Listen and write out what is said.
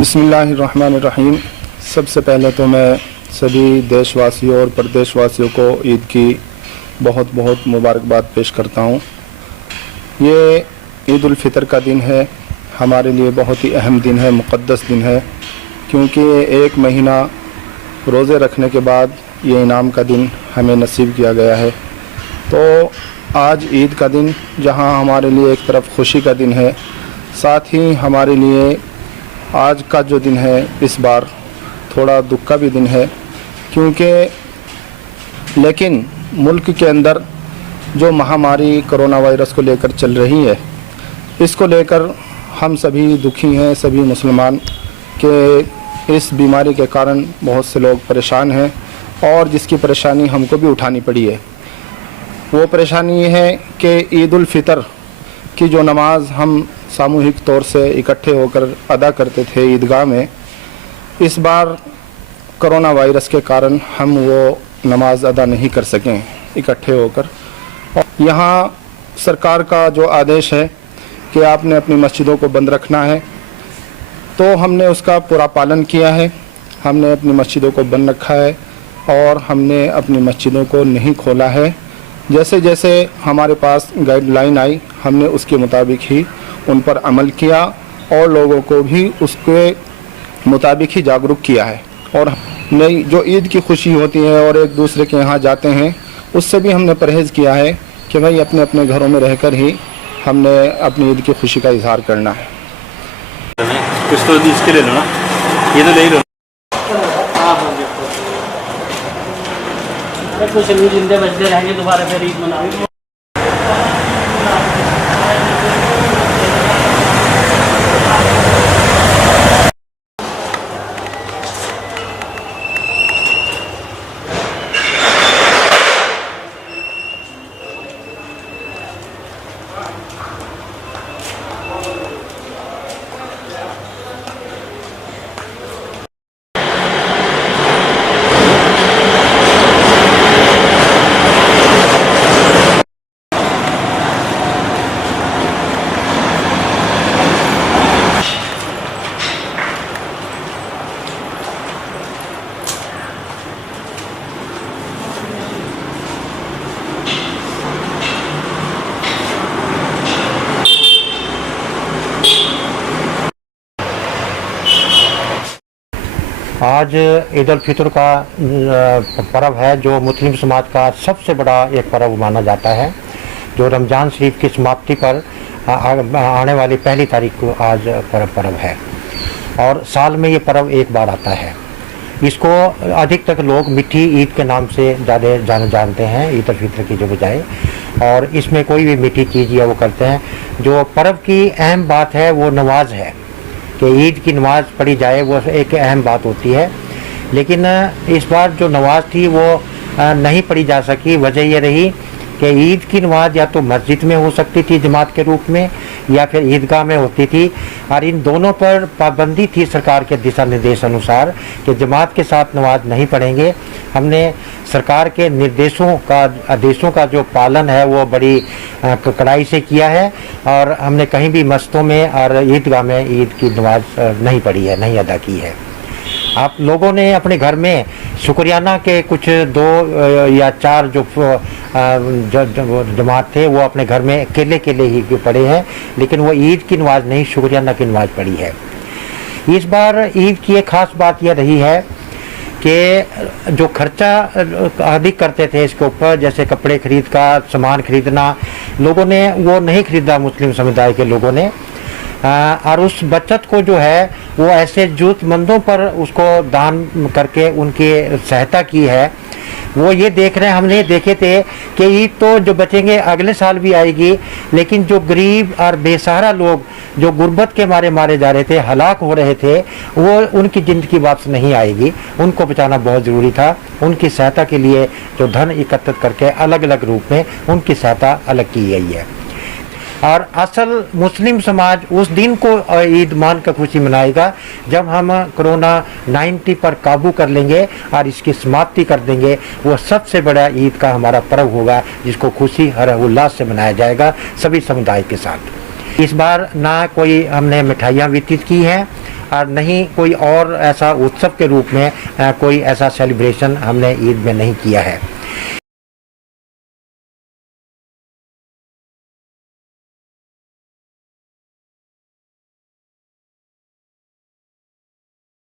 बिस्मिल्लाहिर्रहमानिर्रहीम। सबसे पहले तो मैं सभी देशवासियों और प्रदेशवासियों को ईद की बहुत बहुत मुबारकबाद पेश करता हूँ। ये ईद उल फितर का दिन है, हमारे लिए बहुत ही अहम दिन है, मुक़द्दस दिन है, क्योंकि एक महीना रोज़े रखने के बाद ये इनाम का दिन हमें नसीब किया गया है। तो आज ईद का दिन जहाँ हमारे लिए एक तरफ खुशी का दिन है, साथ ही हमारे लिए आज का जो दिन है इस बार थोड़ा दुख का भी दिन है, क्योंकि लेकिन मुल्क के अंदर जो महामारी कोरोना वायरस को लेकर चल रही है, इसको लेकर हम सभी दुखी हैं। सभी मुसलमान के इस बीमारी के कारण बहुत से लोग परेशान हैं और जिसकी परेशानी हमको भी उठानी पड़ी है। वो परेशानी ये है कि ईद उल फितर की जो नमाज़ हम सामूहिक तौर से इकट्ठे होकर अदा करते थे ईदगाह में, इस बार कोरोना वायरस के कारण हम वो नमाज अदा नहीं कर सकें इकट्ठे होकर। और यहाँ सरकार का जो आदेश है कि आपने अपनी मस्जिदों को बंद रखना है, तो हमने उसका पूरा पालन किया है। हमने अपनी मस्जिदों को बंद रखा है और हमने अपनी मस्जिदों को नहीं खोला है। जैसे जैसे हमारे पास गाइडलाइन आई, हमने उसके मुताबिक ही उन पर अमल किया और लोगों को भी उसके मुताबिक ही जागरूक किया है। और नई जो ईद की खुशी होती है और एक दूसरे के यहाँ जाते हैं, उससे भी हमने परहेज़ किया है कि भाई अपने अपने घरों में रहकर ही हमने अपनी ईद की खुशी का इजहार करना है। कुछ तो इसके ले लो ना, ये तो ले लो। कुछ जिंदे बचते रहेंगे, दोबारा फिर ईद मनाएंगे। आज ईद उल फितर का पर्व है, जो मुस्लिम समाज का सबसे बड़ा एक पर्व माना जाता है, जो रमज़ान शरीफ की समाप्ति पर आने वाली पहली तारीख को आज पर्व है। और साल में ये पर्व एक बार आता है। इसको अधिकतर लोग मीठी ईद के नाम से ज़्यादा जानते हैं, ईद उल फितर की जो बजाय, और इसमें कोई भी मीठी चीज़ या वो करते हैं। जो पर्व की अहम बात है वो नमाज है कि ईद की नमाज़ पढ़ी जाए, वो एक अहम बात होती है। लेकिन इस बार जो नमाज थी वो नहीं पढ़ी जा सकी। वजह यह रही कि ईद की नमाज या तो मस्जिद में हो सकती थी जमात के रूप में, या फिर ईदगाह में होती थी, और इन दोनों पर पाबंदी थी सरकार के दिशा निर्देश अनुसार कि जमात के साथ नमाज नहीं पढ़ेंगे। हमने सरकार के आदेशों का जो पालन है वो बड़ी कड़ाई से किया है, और हमने कहीं भी मस्जिदों में और ईदगाह में ईद की नमाज नहीं पढ़ी है, नहीं अदा की है। आप लोगों ने अपने घर में शुक्रियाना के कुछ 2 या 4 जो जमात थे वो अपने घर में अकेले ही पढ़े हैं, लेकिन वो ईद की नमाज नहीं, शुक्रियाना की नमाज पढ़ी है। इस बार ईद की एक ख़ास बात यह रही है कि जो खर्चा अधिक करते थे इसके ऊपर, जैसे कपड़े खरीद का, सामान खरीदना, लोगों ने वो नहीं खरीदा, मुस्लिम समुदाय के लोगों ने। और उस बचत को जो है वो ऐसे ज़रूरतमंदों पर उसको दान करके उनकी सहायता की है। वो ये देख रहे हैं, हमने देखे थे कि ईद तो जो बचेंगे अगले साल भी आएगी, लेकिन जो गरीब और बेसहारा लोग जो गुर्बत के मारे जा रहे थे, हलाक हो रहे थे, वो उनकी ज़िंदगी वापस नहीं आएगी। उनको बचाना बहुत ज़रूरी था। उनकी सहायता के लिए जो धन एकत्रित करके अलग अलग रूप में उनकी सहायता अलग की गई है। और असल मुस्लिम समाज उस दिन को ईद मान कर खुशी मनाएगा जब हम कोरोना 19 पर काबू कर लेंगे और इसकी समाप्ति कर देंगे। वो सबसे बड़ा ईद का हमारा पर्व होगा, जिसको खुशी हर उल्लास से मनाया जाएगा सभी समुदाय के साथ। इस बार ना कोई हमने मिठाइयाँ वितरित की हैं और नहीं कोई और ऐसा उत्सव के रूप में कोई ऐसा सेलिब्रेशन हमने ईद में नहीं किया है।